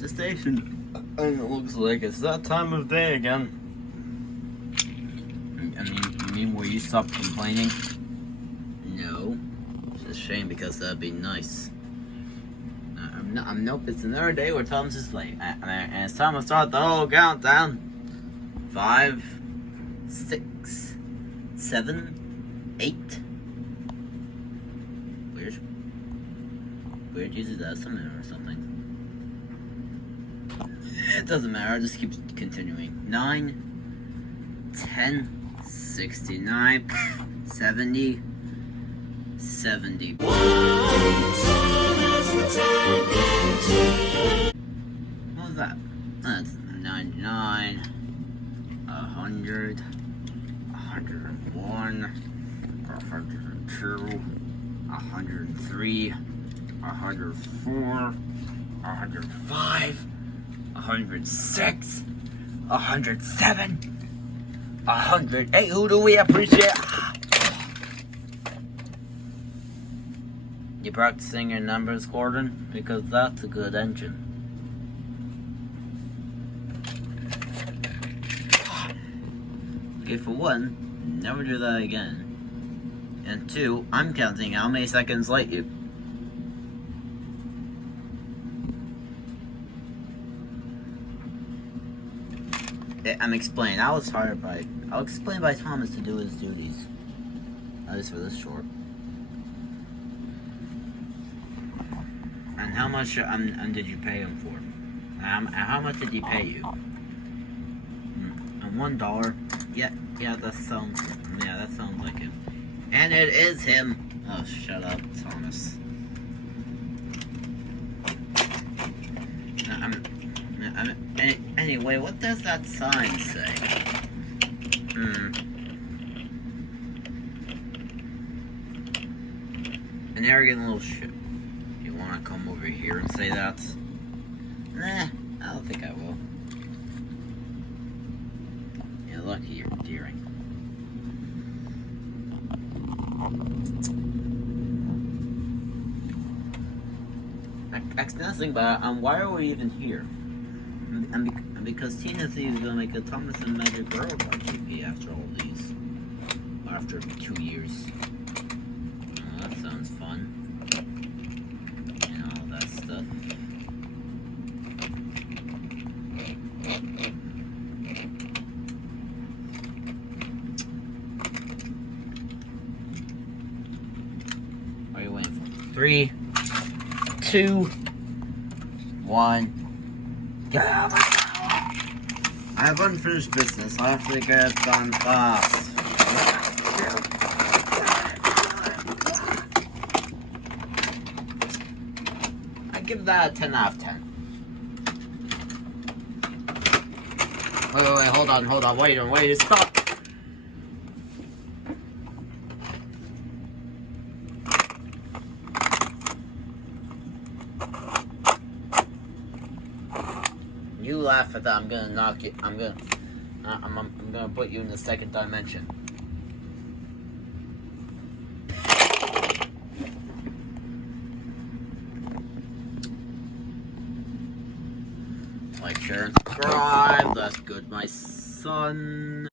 the station. And it looks like it's that time of day again. You mean where you stopped complaining? No. It's a shame because that'd be nice. Nope, it's another day where Thomas is late. And it's time to start the whole countdown. 5, 6, 7, 8. Weird uses estimate or something. It doesn't matter, I'll just keep continuing. 9, 10, 69, 70, 70. What was that? That's 99, 100, 101, 102, 103, 104, 105, 106, 107, 108. Who do we appreciate? You practicing your numbers, Gordon? Because that's a good engine. Okay, for one, never do that again. And two, I'm counting how many seconds late you. I'm explaining. I'll explain by Thomas to do his duties. At least for this short. And how much did you pay him for? How much did he pay you? And $1. Yeah, that sounds like him. And it is him. Oh, shut up, Thomas. Anyway, what does that sign say? An arrogant little shit. You wanna come over here and say that? Nah, I don't think I will. Yeah, lucky you're deering. That's nothing, but why are we even here? And because Tina Thieves is gonna make a Thomas and Magic Girl RPG after all these. After 2 years. Oh, that sounds fun. And all that stuff. What are you waiting for? 3, 2, 1. Get out of my car! I have unfinished business. I have to get it done fast. I give that a 10 out of 10. Wait, hold on. Wait, stop! You laugh at that, I'm gonna knock you. I'm gonna put you in the second dimension. Like, share, and subscribe. That's good, my son.